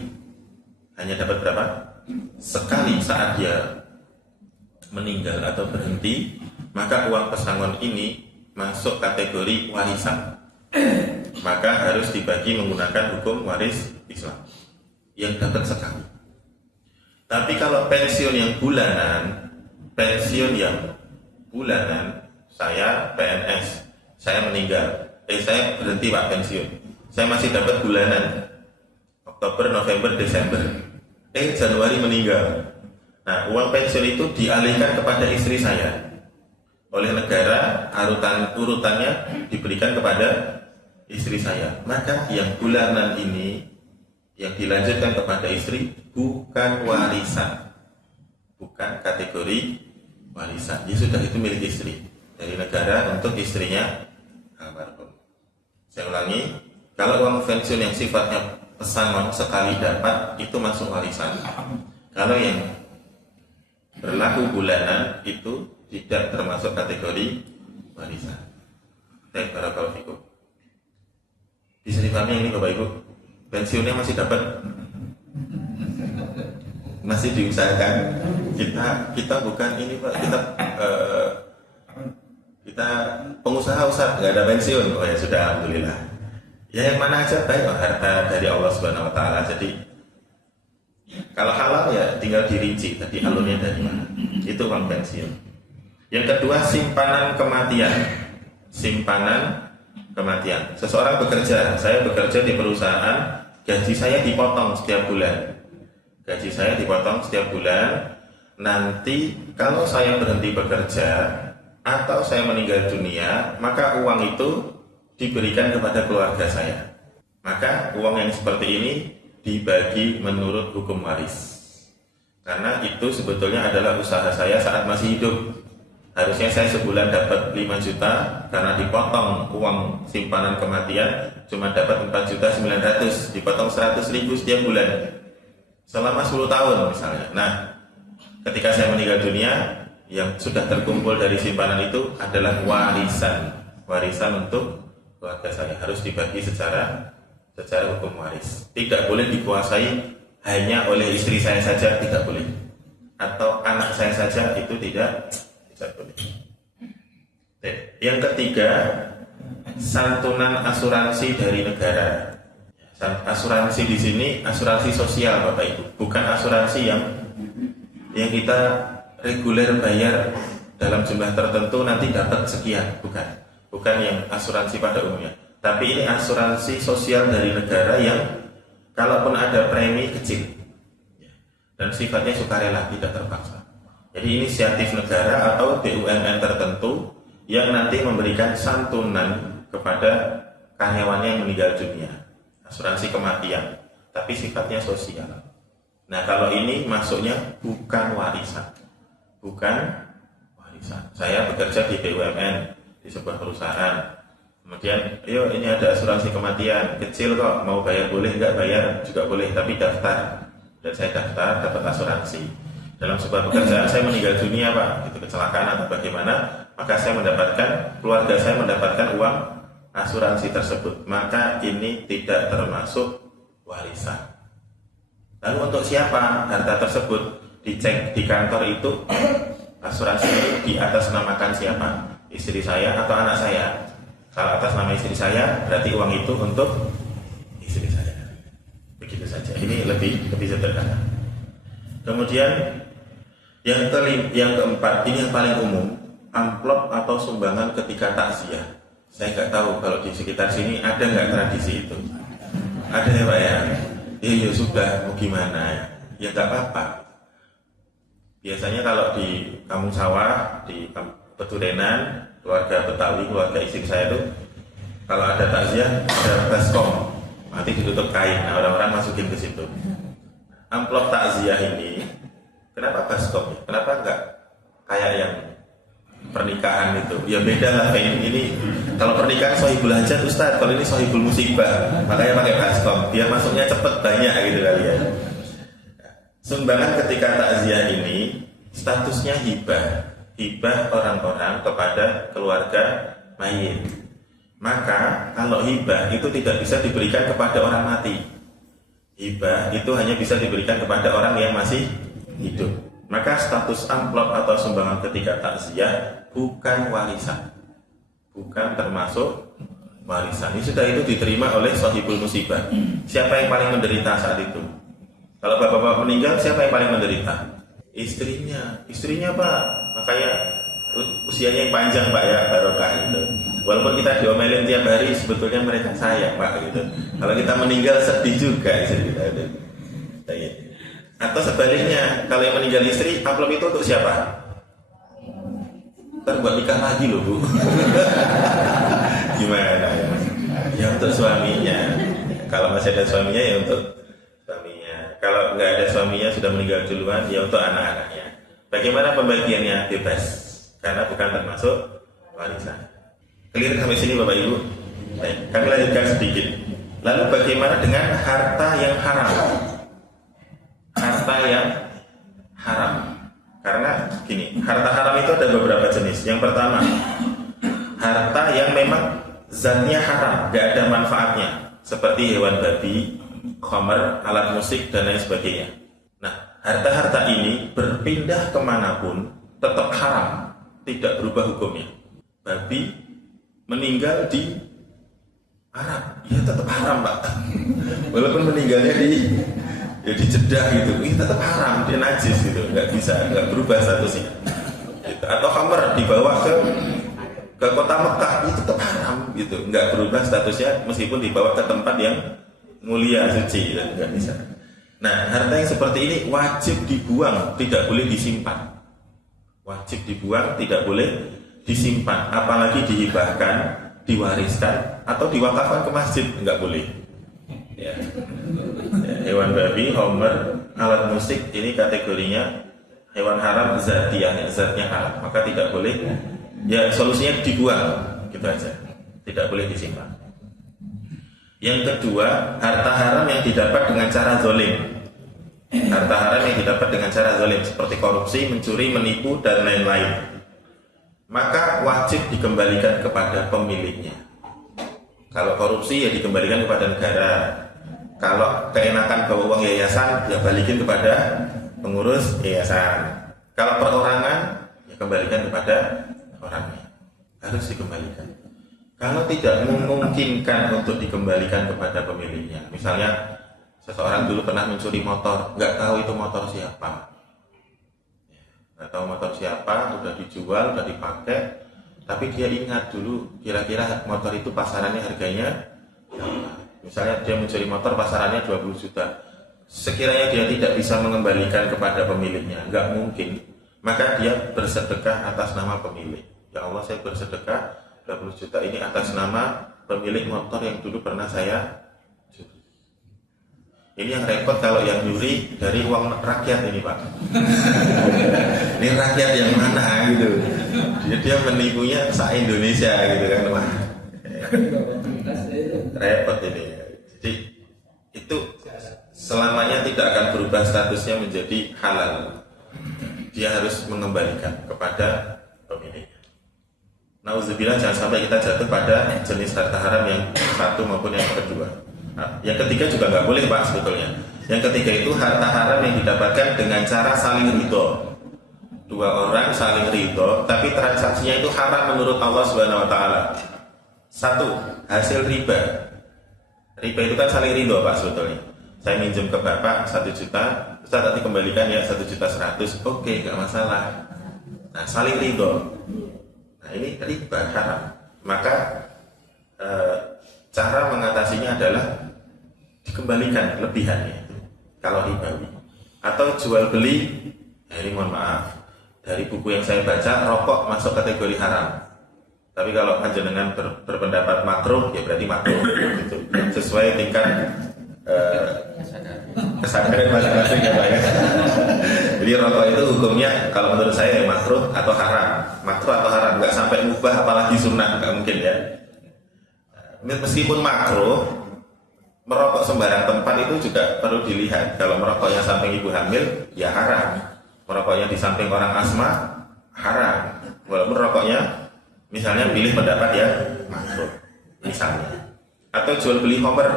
hanya dapat berapa? Sekali saat dia meninggal atau berhenti, maka uang pesangon ini masuk kategori warisan. Maka harus dibagi menggunakan hukum waris Islam yang dapat sekali. Tapi kalau pensiun yang bulanan, saya PNS, saya meninggal, saya berhenti Pak pensiun, saya masih dapat bulanan, Oktober, November, Desember, Januari meninggal. Nah, uang pensiun itu dialihkan kepada istri saya oleh negara, urutannya diberikan kepada istri saya. Maka yang bulanan ini yang dilanjutkan kepada istri bukan warisan, bukan kategori warisan. Ya sudah, itu milik istri dari negara untuk istrinya almarhum. Saya ulangi, kalau uang pensiun yang sifatnya pesangon sekali dapat itu masuk warisan. Kalau yang berlaku bulanan itu tidak termasuk kategori warisan. Baik, barakallahu fikum. Bisa dipahami ini Bapak Ibu? Pensiunnya masih dapat, masih diusahakan. Kita bukan ini Pak, kita pengusaha Ustaz, nggak ada pensiun. Oh ya sudah, alhamdulillah. Ya yang mana aja baik Pak, harta dari Allah Subhanahu wa taala. Jadi kalau halal ya tinggal dirinci tadi alurnya dari mana. Itu uang pensiun. Yang kedua, simpanan kematian. Simpanan kematian. Seseorang bekerja, saya bekerja di perusahaan, gaji saya dipotong setiap bulan. Gaji saya dipotong setiap bulan. Nanti kalau saya berhenti bekerja atau saya meninggal dunia, maka uang itu diberikan kepada keluarga saya. Maka uang yang seperti ini dibagi menurut hukum waris. Karena itu sebetulnya adalah usaha saya saat masih hidup. Harusnya saya sebulan dapat 5 juta, karena dipotong uang simpanan kematian cuma dapat 4.900.000, dipotong 100.000 setiap bulan selama 10 tahun misalnya. Nah, ketika saya meninggal dunia, yang sudah terkumpul dari simpanan itu adalah warisan untuk keluarga saya, harus dibagi secara hukum waris. Tidak boleh dikuasai hanya oleh istri saya saja, tidak boleh, atau anak saya saja, itu tidak boleh. Yang ketiga, santunan asuransi dari negara. Asuransi di sini asuransi sosial Bapak Ibu, bukan asuransi yang kita reguler bayar dalam jumlah tertentu nanti dapat sekian, bukan yang asuransi pada umumnya. Tapi ini asuransi sosial dari negara yang kalaupun ada premi kecil dan sifatnya sukarela, tidak terpaksa. Jadi inisiatif negara atau BUMN tertentu yang nanti memberikan santunan kepada karyawannya yang meninggal dunia. Asuransi kematian, tapi sifatnya sosial. Nah, kalau ini masuknya bukan warisan. Saya bekerja di BUMN, di sebuah perusahaan. Kemudian, ini ada asuransi kematian, kecil kok, mau bayar boleh, nggak bayar juga boleh, tapi daftar. Dan saya daftar, dapat asuransi. Dalam sebuah pekerjaan saya meninggal dunia Pak, itu kecelakaan atau bagaimana, maka saya mendapatkan, keluarga saya mendapatkan uang asuransi tersebut, maka ini tidak termasuk warisan. Lalu untuk siapa harta tersebut? Dicek di kantor itu asuransi di atas namakan siapa? Istri saya atau anak saya? Kalau atas nama istri saya, berarti uang itu untuk istri saya. Begitu saja. Ini lebih sederhana. Kemudian yang keempat, ini yang paling umum, amplop atau sumbangan ketika takziah. Saya nggak tahu kalau di sekitar sini ada nggak tradisi itu. Ada ya Pak ya? Ya sudah, mau gimana ya? Ya nggak apa-apa. Biasanya kalau di kampung sawah, di Peturenan, keluarga Betawi, keluarga istri saya itu, kalau ada takziah, ada baskom, nanti ditutup kain, nah orang-orang masukin ke situ. Amplop takziah ini, kenapa baskom? Kenapa enggak kayak yang pernikahan itu? Ya beda lah, kayak ini kalau pernikahan sohibul hajat Ustaz, kalau ini sohibul musibah, makanya pakai baskom, biar masuknya cepet banyak gitu kali ya. Sumbangan ketika takziah ini statusnya hibah orang-orang kepada keluarga mayit. Maka kalau hibah itu tidak bisa diberikan kepada orang mati. Hibah itu hanya bisa diberikan kepada orang yang masih hidup. Maka status amplop atau sumbangan ketika takziah bukan warisan, bukan termasuk warisan. Ini sudah itu diterima oleh sahibul musibah. Siapa yang paling menderita saat itu? Kalau bapak-bapak meninggal, siapa yang paling menderita? Istrinya Pak. Makanya usianya yang panjang Pak ya, barokah itu. Walaupun kita diomelin tiap hari, sebetulnya mereka sayang Pak gitu. Kalau kita meninggal sedih juga istri kita itu. Atau sebaliknya, kalau yang meninggal istri, amplop itu untuk siapa? Ntar buat nikah lagi loh Bu. Gimana ya? Ya untuk suaminya. Kalau masih ada suaminya ya untuk suaminya. Kalau nggak ada suaminya sudah meninggal duluan, ya untuk anak-anaknya. Bagaimana pembagiannya? Bebas, karena bukan termasuk warisan. Clear sampai sini Bapak Ibu? Baik, kami lanjutkan sedikit. Lalu bagaimana dengan harta yang haram? Harta yang haram. Karena gini, harta haram itu ada beberapa jenis. Yang pertama, harta yang memang zatnya haram, nggak ada manfaatnya, seperti hewan babi, khamr, alat musik, dan lain sebagainya. Nah, harta-harta ini berpindah kemanapun tetap haram, tidak berubah hukumnya. Babi meninggal di Arab, ya tetap haram Pak. Walaupun meninggalnya di Jeddah gitu, ini tetap haram, dia najis gitu, nggak berubah statusnya. Gitu. Atau khamr dibawa ke kota Mekah, itu tetap haram gitu, nggak berubah statusnya meskipun dibawa ke tempat yang mulia suci, nggak bisa. Nah, harta yang seperti ini wajib dibuang, tidak boleh disimpan. Wajib dibuang, tidak boleh disimpan, apalagi dihibahkan, diwariskan, atau diwakafkan ke masjid, nggak boleh. Ya. Hewan babi, homer, alat musik ini kategorinya hewan haram zatiyah, zatnya haram, maka tidak boleh. Ya solusinya dibuang, gitu aja, tidak boleh disimpan. Yang kedua, harta haram yang didapat dengan cara zalim. Harta haram yang didapat dengan cara zalim seperti korupsi, mencuri, menipu, dan lain-lain, maka wajib dikembalikan kepada pemiliknya. Kalau korupsi ya dikembalikan kepada negara. Kalau keenakan bawa uang yayasan, ya balikin kepada pengurus yayasan. Kalau perorangan, ya kembalikan kepada orangnya. Harus dikembalikan. Kalau tidak memungkinkan untuk dikembalikan kepada pemiliknya, misalnya seseorang dulu pernah mencuri motor, nggak tahu itu motor siapa, nggak tahu motor siapa, udah dijual, udah dipakai, tapi dia ingat dulu kira-kira motor itu pasarannya harganya, misalnya dia mencuri motor pasarannya 20 juta, sekiranya dia tidak bisa mengembalikan kepada pemiliknya, nggak mungkin, maka dia bersedekah atas nama pemilik. Ya Allah, saya bersedekah 20 juta ini atas nama pemilik motor yang dulu pernah saya curi. Ini yang repot kalau yang nyuri dari uang rakyat ini Pak. Ini rakyat yang mana gitu. Dia menipunya se-Indonesia gitu kan. Wah, repot ini. Jadi itu selamanya tidak akan berubah statusnya menjadi halal. Dia harus mengembalikan kepada pemiliknya. Nauzubillah, jangan sampai kita jatuh pada jenis harta haram yang satu maupun yang kedua. Nah, yang ketiga juga nggak boleh Pak sebetulnya. Yang ketiga itu harta haram yang didapatkan dengan cara saling ridho. Dua orang saling ridho, tapi transaksinya itu haram menurut Allah Subhanahu Wa Taala. Satu, hasil riba. Riba itu kan saling ridho Pak sebetulnya. Saya minjem ke Bapak 1 juta, Ustaz nanti kembalikan ya 1.100.000. Oke, nggak masalah. Nah, saling ridho. Nah, ini riba haram. Maka cara mengatasinya adalah dikembalikan lebihannya itu kalau ribawi. Atau jual beli, ini mohon maaf, dari buku yang saya baca, rokok masuk kategori haram. Tapi kalau panjenengan berpendapat makruh, ya berarti makruh gitu. Sesuai tingkat kesadaran masing-masing ya Pak ya. Jadi rokok itu hukumnya kalau menurut saya ya makruh atau haram. Makruh atau haram, nggak sampai mubah apalagi sunnah, nggak mungkin ya. Meskipun makruh, merokok sembarang tempat itu juga perlu dilihat. Kalau merokoknya samping ibu hamil, ya haram. Merokoknya di samping orang asma, haram. Walaupun rokoknya misalnya pilih pendapat ya makruh misalnya. Atau jual beli homer,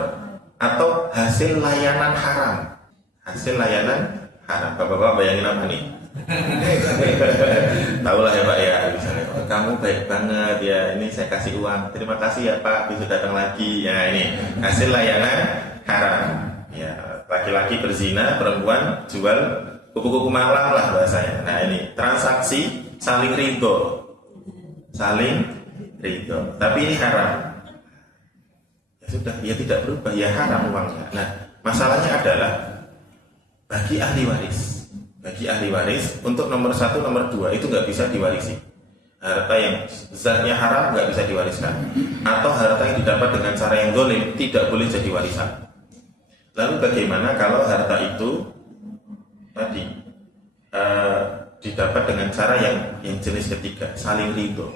atau hasil layanan haram. Hasil layanan haram. Bapak-bapak bayangin apa nih? Tahulah ya Pak ya, misalnya oh, kamu baik banget ya, ini saya kasih uang, terima kasih ya Pak, besok datang lagi. Ya ini hasil layanan haram. Ya, laki-laki berzina, perempuan jual kupu-kupu malam lah bahasanya. Nah ini transaksi saling ridho, saling ridho. Tapi ini haram. Ya sudah, ya tidak berubah, ya haram uangnya. Nah masalahnya adalah bagi ahli waris. Bagi ahli waris, untuk nomor 1, nomor 2 itu nggak bisa diwarisi. Harta yang zatnya haram nggak bisa diwariskan. Atau harta yang didapat dengan cara yang zalim tidak boleh jadi warisan. Lalu bagaimana kalau harta itu tadi didapat dengan cara yang jenis ketiga, saling ridho?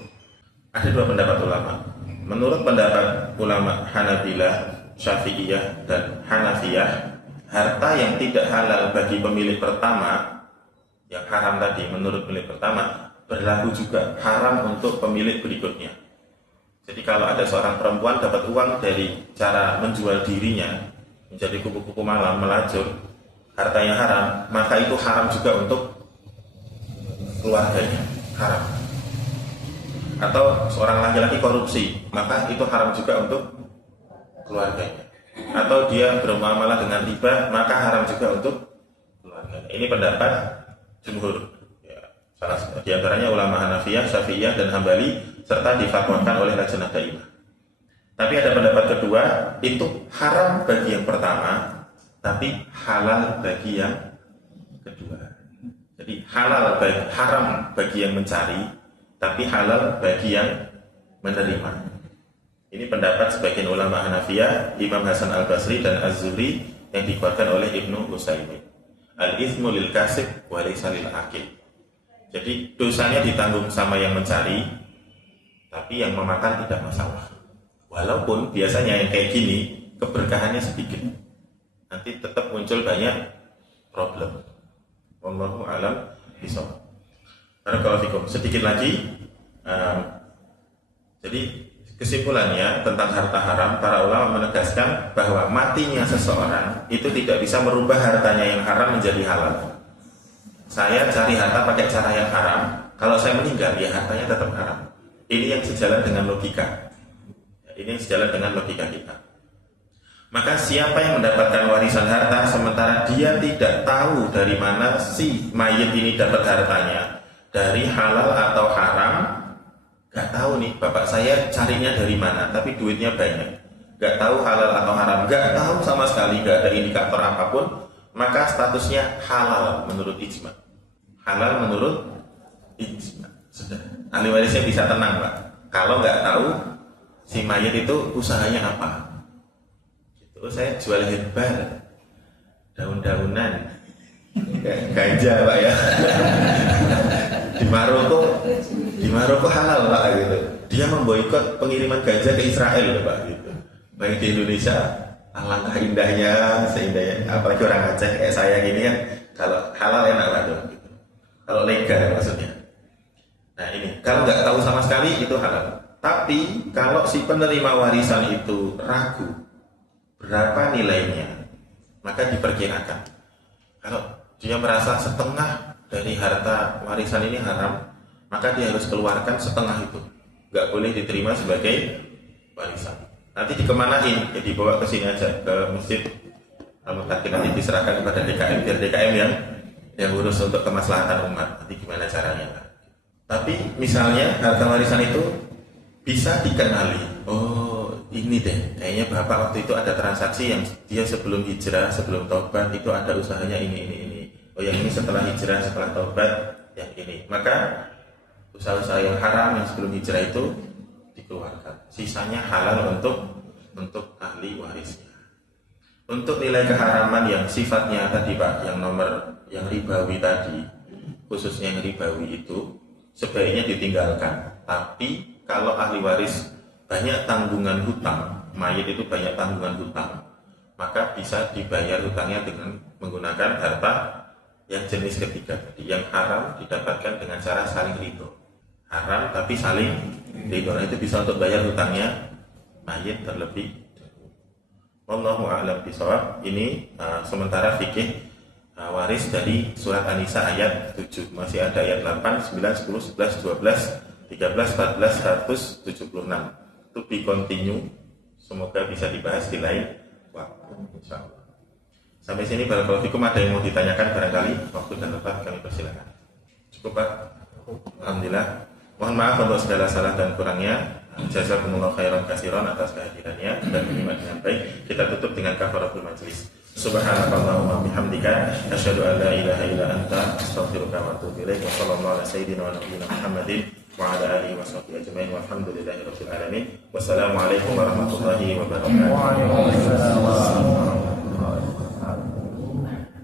Ada 2 pendapat ulama. Menurut pendapat ulama Hanabilah, Syafi'iyah, dan Hanafiyah, harta yang tidak halal bagi pemilik pertama, yang haram tadi menurut pemilik pertama, berlaku juga haram untuk pemilik berikutnya. Jadi kalau ada seorang perempuan dapat uang dari cara menjual dirinya menjadi kupu-kupu malam, melacur, hartanya haram, maka itu haram juga untuk keluarganya, haram. Atau seorang laki-laki korupsi, maka itu haram juga untuk keluarganya. Atau dia bermuamalah dengan riba, maka haram juga untuk keluarganya. Ini pendapat jumhur ya, salah di antaranya ulama Hanafiyah, Syafi'iyah, dan Hambali, serta difatwakan oleh Lajnah Daimah. Tapi ada pendapat kedua, itu haram bagi yang pertama, tapi halal bagi yang kedua. Jadi haram bagi yang mencari, tapi halal bagi yang menerima. Ini pendapat sebagian ulama Hanafiyah, Imam Hasan Al-Basri dan Az-Zuhri, yang dikuatkan oleh Ibnu Utsaimin. Al-ithmu lil kasib wa laysa lil akil. Jadi dosanya ditanggung sama yang mencari, tapi yang memakan tidak masalah. Walaupun biasanya yang kayak gini keberkahannya sedikit, nanti tetap muncul banyak problem. Wallahu a'lam bishawab. Barakallahu fikum. Sedikit lagi, jadi kesimpulannya tentang harta haram, para ulama menegaskan bahwa matinya seseorang itu tidak bisa merubah hartanya yang haram menjadi halal. Saya cari harta pakai cara yang haram, kalau saya meninggal ya hartanya tetap haram. Ini yang sejalan dengan logika. Ini yang sejalan dengan logika kita. Maka siapa yang mendapatkan warisan harta sementara dia tidak tahu dari mana si mayit ini dapat hartanya, dari halal atau haram, gak tahu nih, bapak saya carinya dari mana, tapi duitnya banyak, gak tahu halal atau haram, gak tahu sama sekali, gak ada indikator apapun, maka statusnya halal menurut ijma. Halal menurut ijma. Sudah, ahli warisnya bisa tenang Pak. Kalau gak tahu si mayat itu usahanya apa, itu saya jual herbal, daun-daunan, ganja Pak ya. Di Maroko halal Pak gitu. Dia memboikot pengiriman ganja ke Israel Pak gitu. Baik di Indonesia, alangkah indahnya, seindahnya apalagi orang Aceh kayak saya gini kan, kalau halal enak lah tuh gitu. Kalau legal maksudnya. Nah ini, kalau nggak tahu sama sekali itu halal. Tapi kalau si penerima warisan itu ragu berapa nilainya, maka diperkirakan. Kalau dia merasa setengah dari harta warisan ini haram, maka dia harus keluarkan setengah itu. Nggak boleh diterima sebagai warisan. Nanti dikemanain, ya dibawa ke sini aja, ke masjid Al-Mutakin, nanti diserahkan kepada DKM, biar DKM yang urus untuk kemaslahatan umat. Nanti gimana caranya. Tapi misalnya harta warisan itu bisa dikenali. Oh ini deh, kayaknya bapak waktu itu ada transaksi yang dia sebelum hijrah, sebelum taubat itu ada usahanya ini. Oh yang ini setelah hijrah, setelah taubat yang ini. Maka usaha-usaha yang haram yang sebelum hijrah itu dikeluarkan. Sisanya halal untuk ahli warisnya. Untuk nilai keharaman yang sifatnya tadi Pak, yang ribawi tadi, khususnya yang ribawi itu sebaiknya ditinggalkan. Tapi kalau ahli waris banyak tanggungan hutang, mayit itu banyak tanggungan hutang, maka bisa dibayar hutangnya dengan menggunakan harta yang jenis ketiga tadi, yang haram didapatkan dengan cara saling ridho. Haram tapi saling ridho, itu bisa untuk bayar hutangnya mayit terlebih. Wallahu a'lam bishawab. Ini sementara fikih waris dari surat An-Nisa ayat 7. Masih ada ayat 8, 9, 10, 11, 12, 13, 14, 176. To be continue. Semoga bisa dibahas di lain waktu, insyaallah. Sampai sini barakallahu fikum. Ada yang mau ditanyakan barangkali? Waktu dan tempat kami persilakan. Cukup Pak? Alhamdulillah. Mohon maaf untuk segala salah dan kurangnya. Jazakumullah khairan katsiran atas kehadirannya dan menyimak dengan baik. Kita tutup dengan kafaratul majlis. Subhanakallahumma bihamdika asyhadu an la ilaha illa anta astaghfiruka wa atubu ilaik. Wa sallallahu ala sayyidina wa nabiyyina Muhammadin wa ala alihi wa sahbihi ajmain. Walhamdulillahirabbil alamin. Wassalamualaikum warahmatullahi wabarakatuh.